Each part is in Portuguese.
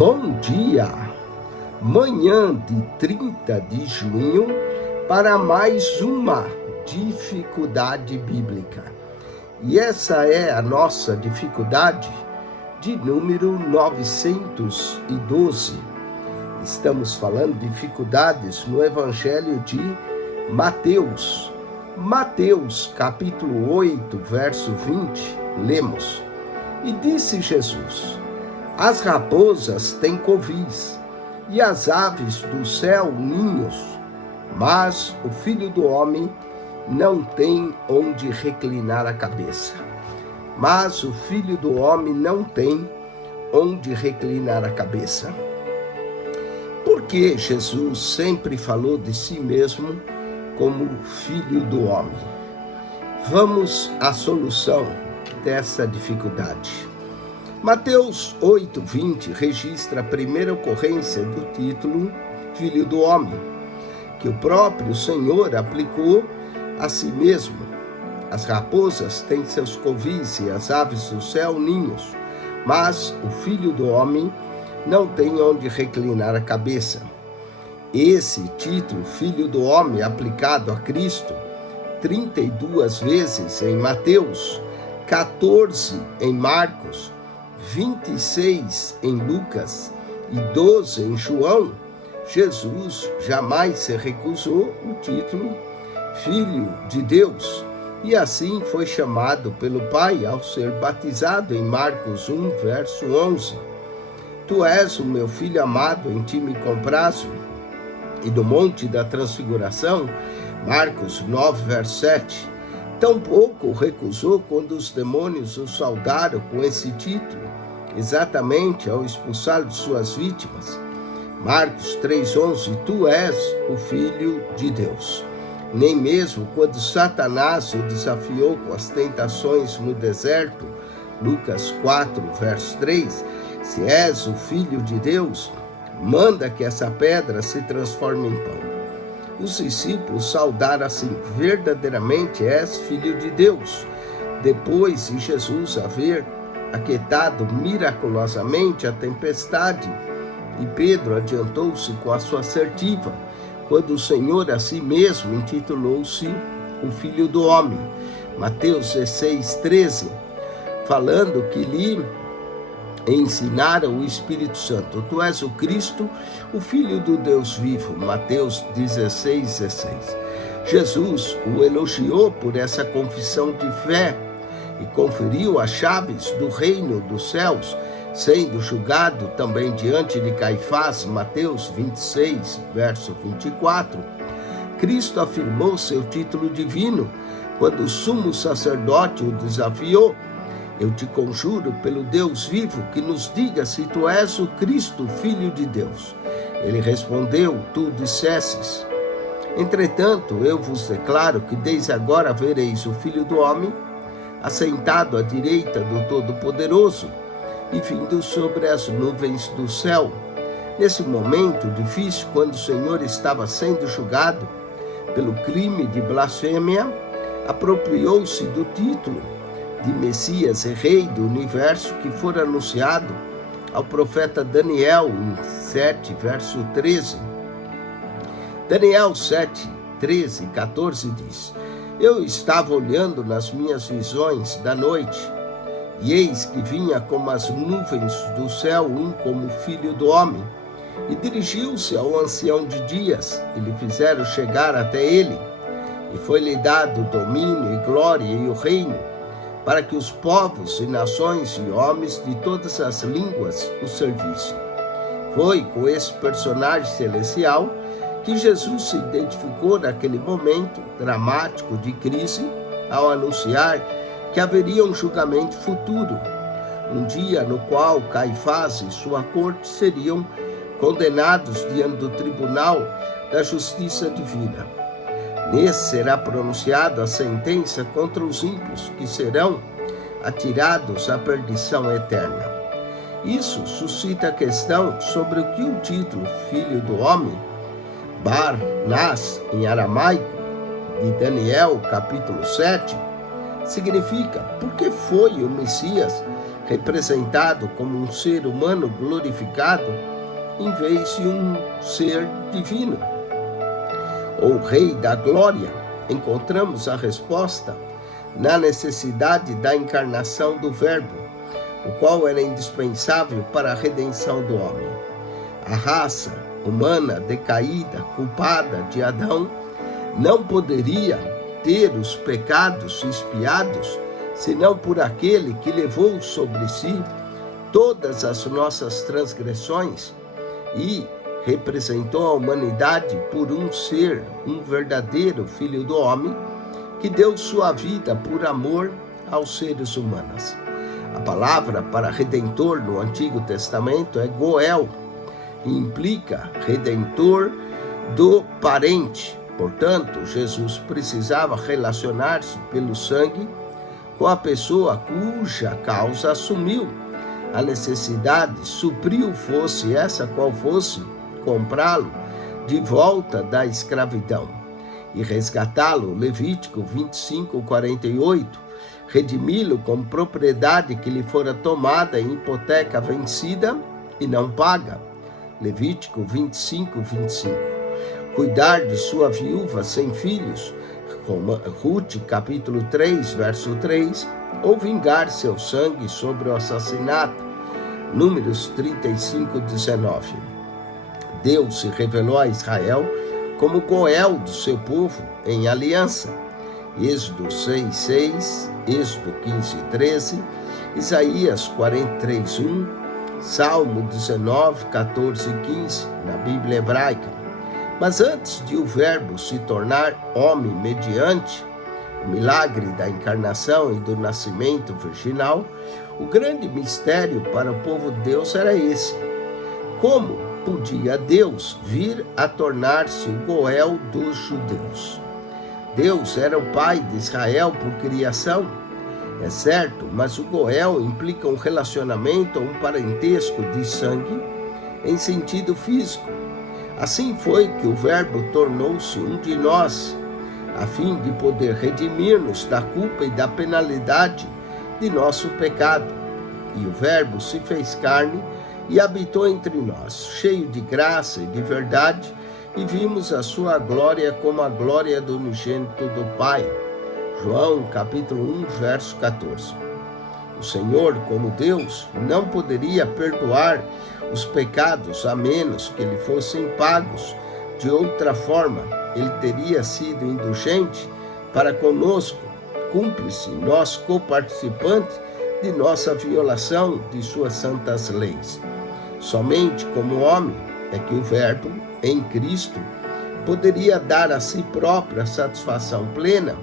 Bom dia! Manhã de 30 de junho para mais uma dificuldade bíblica. E essa é a nossa dificuldade de número 912. Estamos falando de dificuldades no Evangelho de Mateus. Mateus, capítulo 8, verso 20, lemos: E disse Jesus: As raposas têm covis, e as aves do céu ninhos, mas o Filho do Homem não tem onde reclinar a cabeça. Mas o Filho do Homem não tem onde reclinar a cabeça. Por que Jesus sempre falou de si mesmo como Filho do Homem? Vamos à solução dessa dificuldade. Mateus 8:20 registra a primeira ocorrência do título Filho do Homem, que o próprio Senhor aplicou a si mesmo. As raposas têm seus covis e as aves do céu ninhos, mas o Filho do Homem não tem onde reclinar a cabeça. Esse título, Filho do Homem, aplicado a Cristo 32 vezes em Mateus, 14 em Marcos, 26 em Lucas e 12 em João, Jesus jamais se recusou o título Filho de Deus, e assim foi chamado pelo Pai ao ser batizado em Marcos 1, verso 11. Tu és o meu Filho amado, em ti me comprazo. E do Monte da Transfiguração, Marcos 9, verso 7. Tampouco recusou quando os demônios o saudaram com esse título, exatamente ao expulsar de suas vítimas. Marcos 3:11, tu és o Filho de Deus. Nem mesmo quando Satanás o desafiou com as tentações no deserto, Lucas 4, verso 3, se és o Filho de Deus, manda que essa pedra se transforme em pão. Os discípulos saudaram assim: verdadeiramente és Filho de Deus. Depois de Jesus haver aquietado miraculosamente a tempestade, e Pedro adiantou-se com a sua assertiva, quando o Senhor a si mesmo intitulou-se o Filho do Homem. Mateus 16:13, falando que lhe ensinara o Espírito Santo: Tu és o Cristo, o Filho do Deus vivo. Mateus 16:16. Jesus o elogiou por essa confissão de fé e conferiu as chaves do reino dos céus, sendo julgado também diante de Caifás. Mateus 26, verso 24. Cristo afirmou seu título divino quando o sumo sacerdote o desafiou: Eu te conjuro pelo Deus vivo que nos diga se tu és o Cristo, Filho de Deus. Ele respondeu: Tu dissestes. Entretanto, eu vos declaro que desde agora vereis o Filho do Homem assentado à direita do Todo-Poderoso e vindo sobre as nuvens do céu. Nesse momento difícil, quando o Senhor estava sendo julgado pelo crime de blasfêmia, apropriou-se do título de Messias e Rei do Universo que fora anunciado ao profeta Daniel em 7, verso 13. Daniel 7, 13 e 14 diz: Eu estava olhando nas minhas visões da noite, e eis que vinha como as nuvens do céu um como Filho do Homem, e dirigiu-se ao ancião de dias, e lhe fizeram chegar até ele, e foi-lhe dado domínio e glória e o reino, para que os povos e nações e homens de todas as línguas o servissem. Foi com esse personagem celestial que Jesus se identificou naquele momento dramático de crise, ao anunciar que haveria um julgamento futuro, um dia no qual Caifás e sua corte seriam condenados diante do tribunal da justiça divina. Nesse será pronunciada a sentença contra os ímpios, que serão atirados à perdição eterna. Isso suscita a questão sobre o que o título Filho do Homem, Bar-Nas, em aramaico, de Daniel, capítulo 7, significa: porque foi o Messias representado como um ser humano glorificado, em vez de um ser divino. O Rei da Glória, encontramos a resposta na necessidade da encarnação do Verbo, o qual era indispensável para a redenção do homem. A raça humana decaída, culpada de Adão, não poderia ter os pecados expiados, senão por aquele que levou sobre si todas as nossas transgressões e representou a humanidade por um ser, um verdadeiro Filho do Homem, que deu sua vida por amor aos seres humanos. A palavra para redentor no Antigo Testamento é Goel, que implica redentor do parente. Portanto, Jesus precisava relacionar-se pelo sangue com a pessoa cuja causa assumiu a necessidade, supriu, fosse essa qual fosse, comprá-lo de volta da escravidão e resgatá-lo, Levítico 25:48, redimi-lo como propriedade que lhe fora tomada em hipoteca vencida e não paga, Levítico 25:25, cuidar de sua viúva sem filhos, Ruth capítulo 3, verso 3, ou vingar seu sangue sobre o assassinato, Números 35:19. Deus se revelou a Israel como Goel do seu povo em aliança, Êxodo 6:6, Êxodo 15:13, Isaías 43:1, Salmo 19:14-15, na Bíblia hebraica. Mas antes de o Verbo se tornar homem mediante o milagre da encarnação e do nascimento virginal, o grande mistério para o povo de Deus era esse: como podia Deus vir a tornar-se o Goel dos judeus? Deus era o pai de Israel por criação, é certo, mas o Goel implica um relacionamento, um parentesco de sangue em sentido físico. Assim foi que o Verbo tornou-se um de nós, a fim de poder redimir-nos da culpa e da penalidade de nosso pecado. E o Verbo se fez carne e habitou entre nós, cheio de graça e de verdade, e vimos a sua glória como a glória do unigênito do Pai. João capítulo 1, verso 14. O Senhor, como Deus, não poderia perdoar os pecados a menos que lhe fossem pagos. De outra forma, ele teria sido indulgente para conosco, cúmplice, nós coparticipantes de nossa violação de suas santas leis. Somente como homem é que o Verbo, em Cristo, poderia dar a si próprio a satisfação plena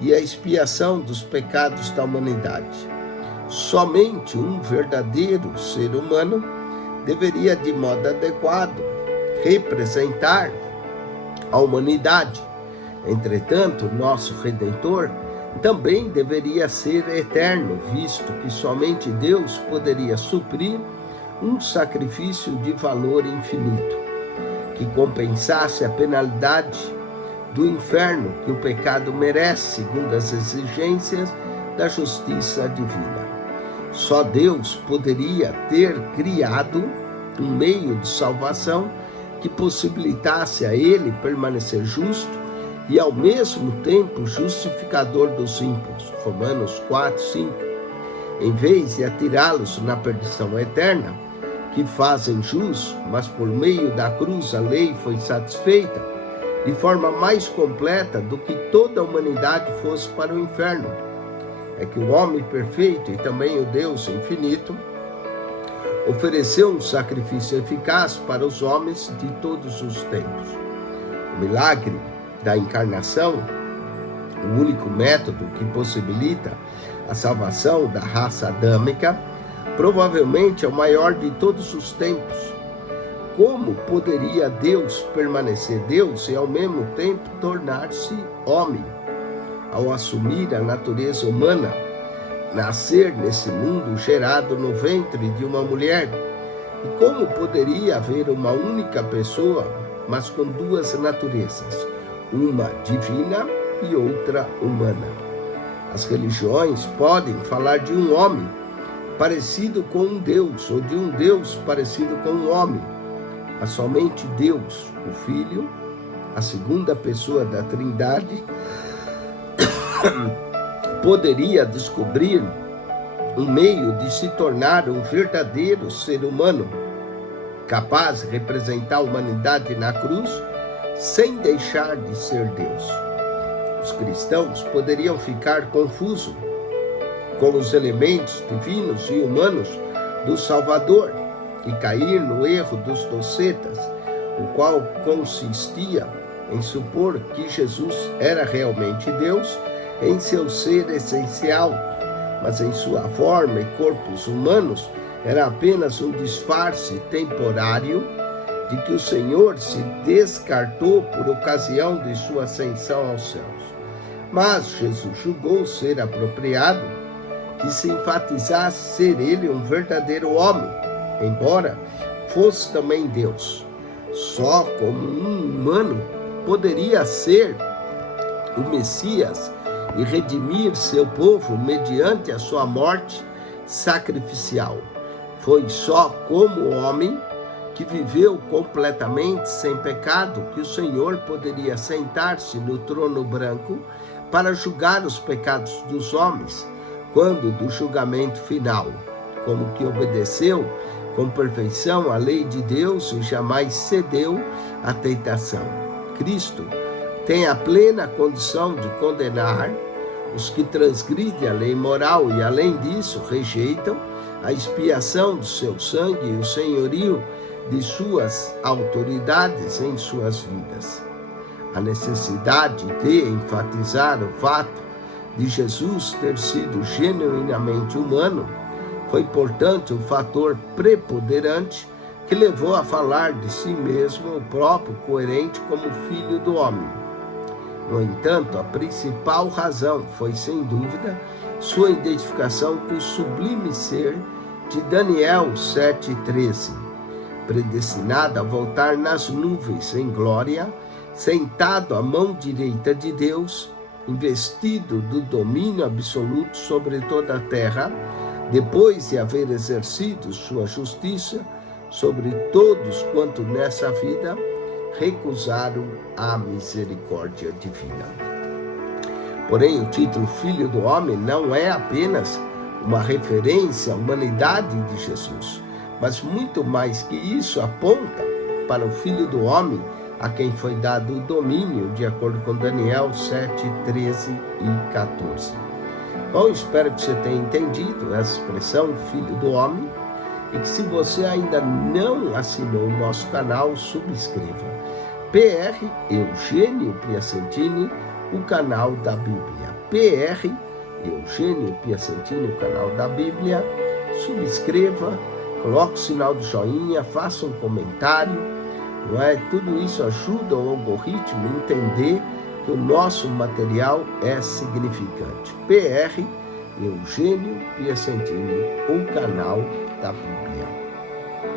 e a expiação dos pecados da humanidade. Somente um verdadeiro ser humano deveria, de modo adequado, representar a humanidade. Entretanto, nosso Redentor também deveria ser eterno, visto que somente Deus poderia suprir um sacrifício de valor infinito, que compensasse a penalidade do inferno que o pecado merece, segundo as exigências da justiça divina. Só Deus poderia ter criado um meio de salvação que possibilitasse a ele permanecer justo e ao mesmo tempo justificador dos ímpios. Romanos 4:5. Em vez de atirá-los na perdição eterna, que fazem jus, mas por meio da cruz a lei foi satisfeita, de forma mais completa do que toda a humanidade fosse para o inferno. É que o homem perfeito e também o Deus infinito ofereceu um sacrifício eficaz para os homens de todos os tempos. O milagre da encarnação, o único método que possibilita a salvação da raça adâmica, provavelmente é o maior de todos os tempos. Como poderia Deus permanecer Deus e ao mesmo tempo tornar-se homem? Ao assumir a natureza humana, nascer nesse mundo gerado no ventre de uma mulher. E como poderia haver uma única pessoa, mas com duas naturezas, uma divina e outra humana? As religiões podem falar de um homem parecido com um Deus, ou de um Deus parecido com um homem, mas somente Deus, o Filho, a segunda pessoa da Trindade, poderia descobrir um meio de se tornar um verdadeiro ser humano, capaz de representar a humanidade na cruz, sem deixar de ser Deus. Os cristãos poderiam ficar confusos com os elementos divinos e humanos do Salvador e cair no erro dos docetas, o qual consistia em supor que Jesus era realmente Deus em seu ser essencial, mas em sua forma e corpos humanos era apenas um disfarce temporário de que o Senhor se descartou por ocasião de sua ascensão aos céus. Mas Jesus julgou ser apropriado que se enfatizasse ser ele um verdadeiro homem, embora fosse também Deus. Só como um humano poderia ser o Messias e redimir seu povo mediante a sua morte sacrificial. Foi só como homem que viveu completamente sem pecado que o Senhor poderia sentar-se no trono branco para julgar os pecados dos homens, quando do julgamento final, como que obedeceu com perfeição a lei de Deus e jamais cedeu à tentação. Cristo tem a plena condição de condenar os que transgridem a lei moral e, além disso, rejeitam a expiação do seu sangue e o senhorio de suas autoridades em suas vidas. A necessidade de enfatizar o fato de Jesus ter sido genuinamente humano foi, portanto, o fator preponderante que levou a falar de si mesmo o próprio coerente como Filho do Homem. No entanto, a principal razão foi, sem dúvida, sua identificação com o sublime ser de Daniel 7,13, predestinado a voltar nas nuvens em glória, sentado à mão direita de Deus, investido do domínio absoluto sobre toda a terra, depois de haver exercido sua justiça sobre todos quanto nessa vida recusaram a misericórdia divina. Porém, o título Filho do Homem não é apenas uma referência à humanidade de Jesus, mas muito mais que isso aponta para o Filho do Homem a quem foi dado o domínio, de acordo com Daniel 7, 13 e 14. Bom, espero que você tenha entendido essa expressão Filho do Homem e que, se você ainda não assinou o nosso canal, subscreva. PR Eugênio Piacentini, o canal da Bíblia. PR Eugênio Piacentini, o canal da Bíblia. Subscreva, coloque o sinal do joinha, faça um comentário, não é? Tudo isso ajuda o algoritmo a entender que o nosso material é significante. PR Eugênio Piacentini, o canal da Bíblia.